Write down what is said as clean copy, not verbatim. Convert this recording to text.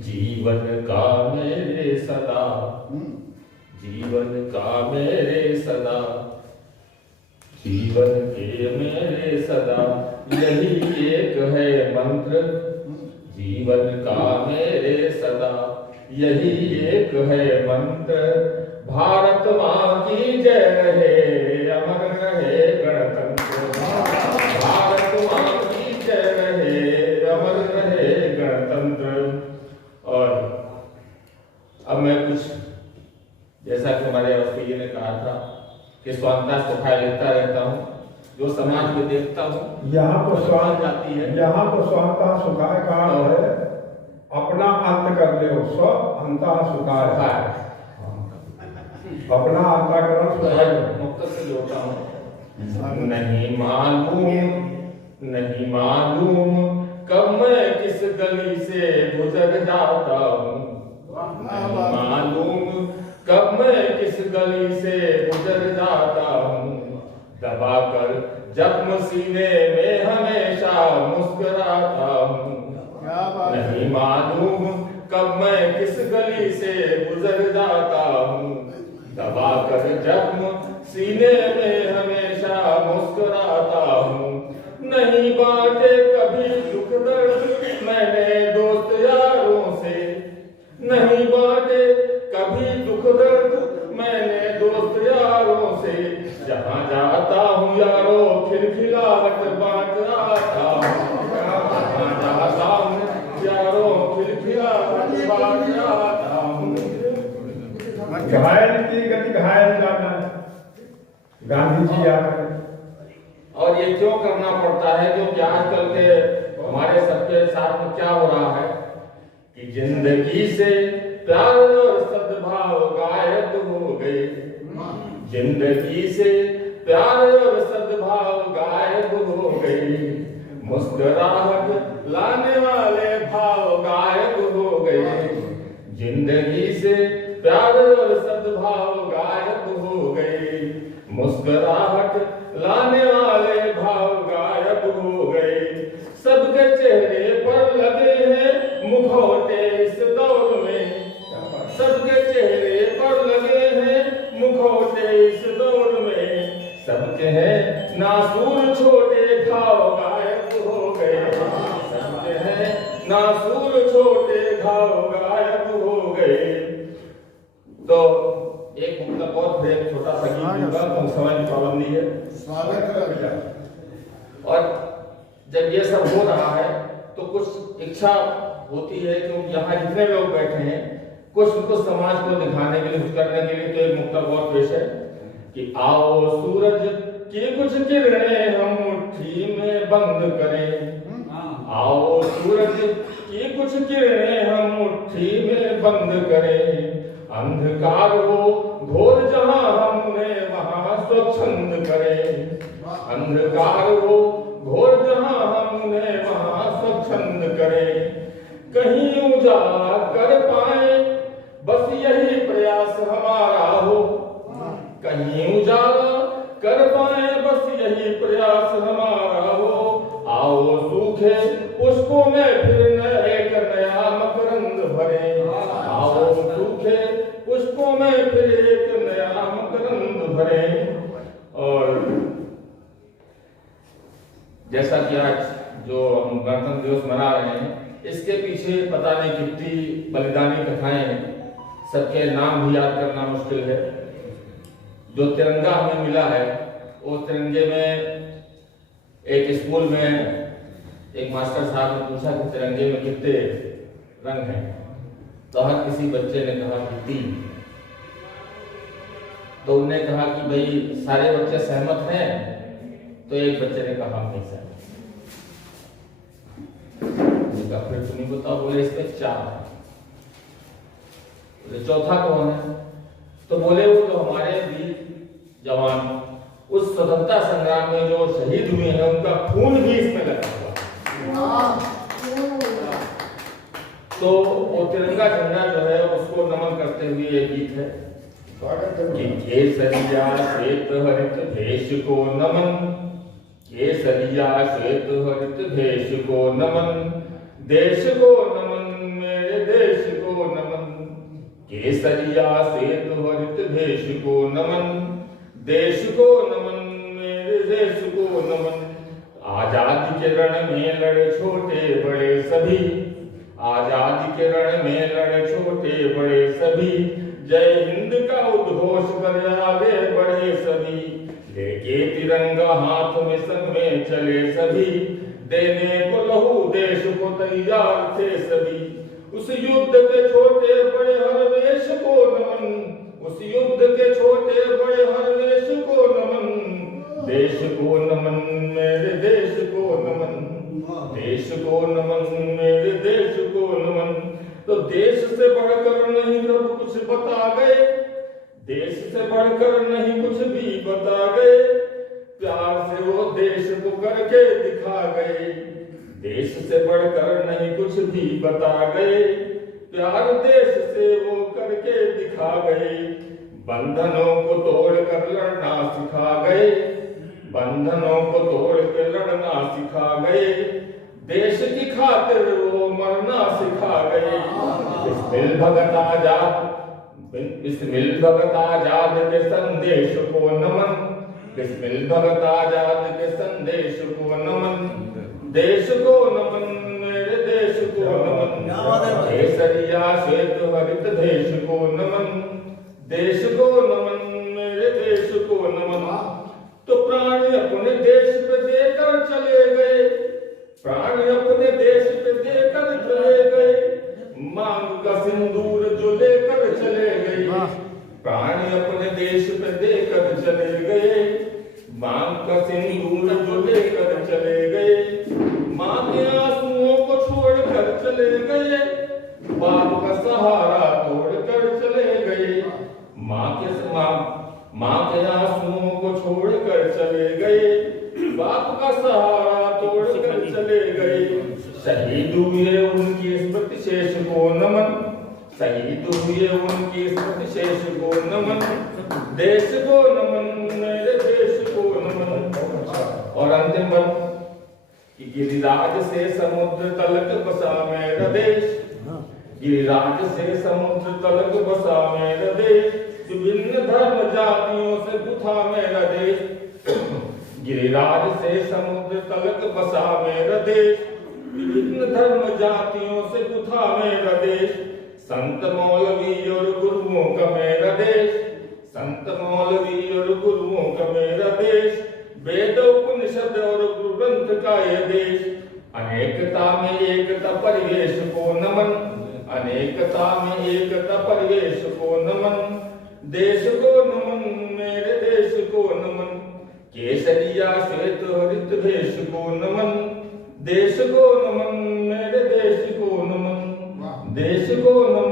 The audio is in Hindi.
जीवन का मेरे सदा, जीवन का मेरे सदा, जीवन के मेरे सदा, यही एक है मंत्र। जीवन का मेरे सदा, यही एक है मंत्र। भारत माँ की जय रहे, अमर रहे गणतंत्र। भारत माँ की जय रहे, अमर रहे गणतंत्र। और अब मैं कुछ, जैसा कि हमारे अवस्थी ने कहा था कि स्वांता सुखाए लिखता रहता हूँ, जो समाज में देखता हूँ यहाँ तो स्वांत जाती है। यहाँ तो स्वांता सुखाए का अर्थ है अपना अंत कर ले, स्व अंता सुखाए, अपना अंतःकरण सुखाए। मुक्त से जोड़ता हूँ। नहीं मालूम कब मैं किस गली से गुजर जाता हूँ। नहीं मालूम कब मैं किस गली से गुजर जाता हूँ। दबाकर जख्म सीने में हमेशा मुस्कुराता हूँ। नहीं मालूम कब मैं किस गली से गुजर जाता हूँ। दबाकर जख्म सीने में हमेशा मुस्कुराता हूँ। नहीं बांटे कभी दुख दर्द मैंने दोस्त यारों से। नहीं बांटे कभी दुख दर्द मैंने दोस्त यारों से। जहाँ जाता हूँ यारों खिलखिलाहट बांट आता हूँ। जहाँ जाता हूँ यारों खिलखिलाहट बांट आता हूँ। घायल की गति घायल जाना, गांधी जी याद करें। और ये क्यों करना पड़ता है? क्योंकि आजकल के हमारे सबके साथ में क्या हो रहा है कि जिंदगी से प्यार और सद्भाव गायब हो गए। जिंदगी से प्यार और सद्भाव गायब हो गए। मुस्कुराहट लाने वाले भाव गायब हो गए। जिंदगी से प्यार और सद्भाव गायब हो गए। मुस्कुराहट लाने वाले भाव गायब हो गए। सबके चेहरे पर लगे हैं मुखौटे इस दौर में। सबके चेहरे पर लगे हैं मुखौटे इस दौर में। सबके हैं नासूर छोटे घाव गायब हो गए। सबके हैं नासूर छोटे घाव गायब हो गए। तो एक मुद्दा बहुत फिर एक छोटा सा गीत दूंगा, तो समय की पाबंदी है। और जब ये सब हो रहा है तो कुछ इच्छा होती है कि यहाँ जितने लोग बैठे हैं कुछ समाज को दिखाने के लिए, कुछ करने के लिए। तो एक मुद्दा बहुत पेश है कि आओ सूरज की कुछ किरणें हम मुट्ठी में बंद करें। आओ सूरज की कुछ किरणें हम मुट्ठी में बंद करें। अंधकार हो घोर जहां हम उन्हें वहां स्वच्छंद करें। अंधकार हो घोर जहां हम उन्हें वहां स्वच्छंद करें। कहीं उजाला कर पाए बस यही प्रयास हमारा हो। कहीं उजाला कर पाए बस यही प्रयास हमारा हो। आओ सूखे पुष्पों में फिर एक नया मकरंद भरे। आओ सूखे पुष्पों में फिर एक नया मकरंद भरे। और जैसा कि आज जो हम गणतंत्र दिवस मना रहे हैं, इसके पीछे पता नहीं कितनी बलिदानी कथाएं हैं। सबके नाम भी याद करना मुश्किल है। जो तिरंगा हमें मिला है, वो तिरंगे में एक स्कूल में एक मास्टर साहब ने पूछा कि तिरंगे में कितने रंग हैं, तो हर किसी बच्चे ने कहा कि 3। तो उन्होंने कहा कि भाई सारे बच्चे सहमत हैं? तो एक बच्चे ने कहा नहीं सहमत। फिर तुम्हें बताओ, बोले इसमें 4 है। बोले चौथा कौन है? तो बोले वो तो हमारे वीर जवान उस स्वतंत्रता संग्राम में जो शहीद हुए हैं, उनका खून भी इसमें लगा हुआ। तो वो तिरंगा झंडा जो है उसको नमन करते हुए ये गीत है कि केसरिया श्वेत हरित भेष को नमन। केसरिया श्वेत हरित भेष को नमन। देश को नमन, मेरे देश केसरिया श्वेत हरित भेष को नमन, देश को नमन, मेरे देश को नमन। आजादी के रण में लड़े छोटे बड़े सभी, आजादी के रण में लड़े छोटे बड़े सभी, जय हिंद का उद्घोष कर आगे बढ़े सभी। लेके तिरंगा हाथ में संग में चले सभी, देने को लहू देश को तैयार थे सभी। उस युद्ध के छोटे बड़े हर देश को नमन, उस युद्ध के छोटे बड़े हर देश को नमन, देश को नमन, मेरे देश को नमन, देश को नमन, मेरे देश को नमन। तो देश से बढ़कर नहीं प्रभु कुछ बता गए, देश से बढ़कर नहीं कुछ भी बता गए, प्यार से वो देश को करके दिखा गए। देश से बढ़कर नहीं कुछ भी बता गए, प्यार देश से वो करके दिखा गए। बंधनों को तोड़ कर लड़ना सिखा गए, बंधनों को तोड़ के लड़ना सिखा गए, देश की खातिर वो मरना सिखा गए। बिस्मिल भगत आजाद, बिस्मिल भगत आजाद के संदेश को नमन, बिस्मिल भगत आजाद के संदेश को नमन, देश को नमन, मेरे देश को नमन। केसरिया श्वेत हरित देश को नमन, देश को नमन, मेरे देश को नमन। तो प्राण अपने देश पे देकर चले गए, प्राण अपने देश पे देकर चले गए, मांग का सिंदूर जो लेकर चले गए। प्राण अपने देश पे देकर चले गए, मांग का सिंदूर जो लेकर चले गए। मां के आंसुओं को छोड़कर चले गए, बाप का सहारा तोड़कर चले गए। मां के आंसुओं को छोड़कर चले गए, बाप का सहारा तोड़कर चले गए। शहीद हुए उनकी स्मृति शेष को नमन, शहीद हुए उनकी स्मृति शेष को नमन, देश को नमन, मेरे देश को नमन। और अंतिम वर्ष कि गिरिराज से समुद्र तलक बसा मेरा देश, गिरिराज से समुद्र तलक बसा मेरा देश, विभिन्न धर्म जातियों से गुथा मेरा देश। गिरिराज से समुद्र तलक बसा मेरा देश, विभिन्न धर्म जातियों से गुथा मेरा देश। संत मौलवी और गुरुओं का मेरा देश, संत मौलवी और गुरुओं का मेरा देश, वेद उपनिषद और गुरु ग्रंथ का ये देश। अनेकता में एकता परिवेश को नमन, अनेकता में एकता परिवेश को नमन, देश को नमन, मेरे देश को नमन। केसरिया श्वेत हरित भेष को नमन, देश को नमन, मेरे देश को नमन, देश को नमन।